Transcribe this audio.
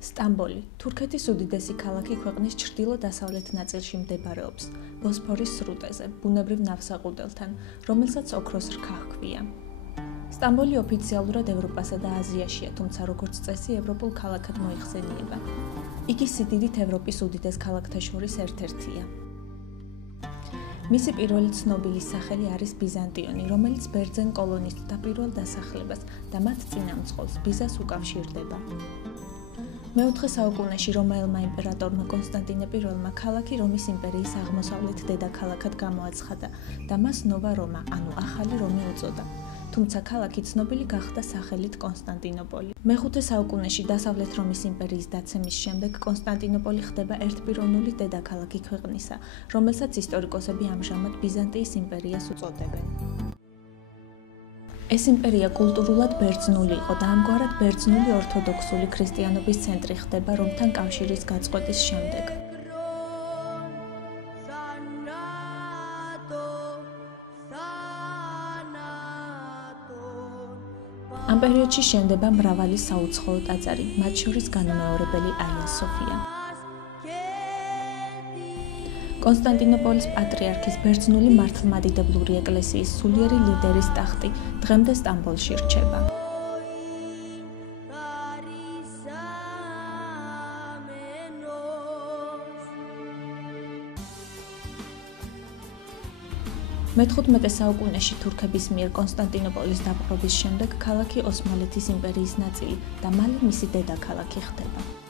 სტამბოლი, თურქეთის უდიდესი ქალაქი ქვეყნის ჩრდილო-დასავლეთ ნაწილში მდებარეობს, ბოსფორის სრუტეზე, ბუნებრივ ნავსაყუდელთან, რომელსაც ოქროს რქა ჰქვია. სტამბოლი ოფიციალურად ევროპასა და აზიაშია, თუმცა როგორც წესი ევროპულ ქალაქად მოიხსენიება. იგი სიდიდით ევროპის უდიდეს ქალაქთა შორის ერთ-ერთია. მისი პირველი ცნობილი სახელი არის ბიზანტიონი, რომელიც ბერძენ კოლონისტთა პირველ დასახლებას და მათ წინამძღოლს ბიზას უკავშირდება. მეოთხე საუკუნეში რომაელმა იმპერატორმა კონსტანტინე პირველმა ქალაქი რომის იმპერიის აღმოსავლეთ დედაქალაქად გამოაცხადა და მას ნოვა რომა, ანუ ახალი რომი უწოდა. თუმცა ქალაქი ცნობილი გახდა სახელით კონსტანტინოპოლი. მეხუთე საუკუნეში დასავლეთ რომის იმპერიის დაცემის შემდეგ კონსტანტინოპოლი ხდება ერთპიროვნული დედაქალაქი ქვეყნისა, რომელსაც ისტორიკოსები ამჟამად ბიზანტიის იმპერიას უწოდებენ. ეს იმპერია კულტურულად ბერძნული იყო და ამგვარად ბერძნული ორთოდოქსული ქრისტიანობის ცენტრი ხდება რომთან კავშირის გაწყვეტის შემდეგ. ამ პერიოდში შენდება მრავალი საუცხოო ტაძარი, მათ შორის განუმეორებელი აია სოფია. კონსტანტინოპოლის პატრიარქის ბერძნული მართლმადიდებლური ეკლესიის სულიერი ლიდერის ტახტი დღემდე სტამბოლში რჩება. მე-15 საუკუნეში თურქების მიერ კონსტანტინოპოლის დაპყრობის შემდეგ ქალაქი ოსმალეთის იმპერიის ნაწილი და მალე მისი დედაქალაქი ხდება.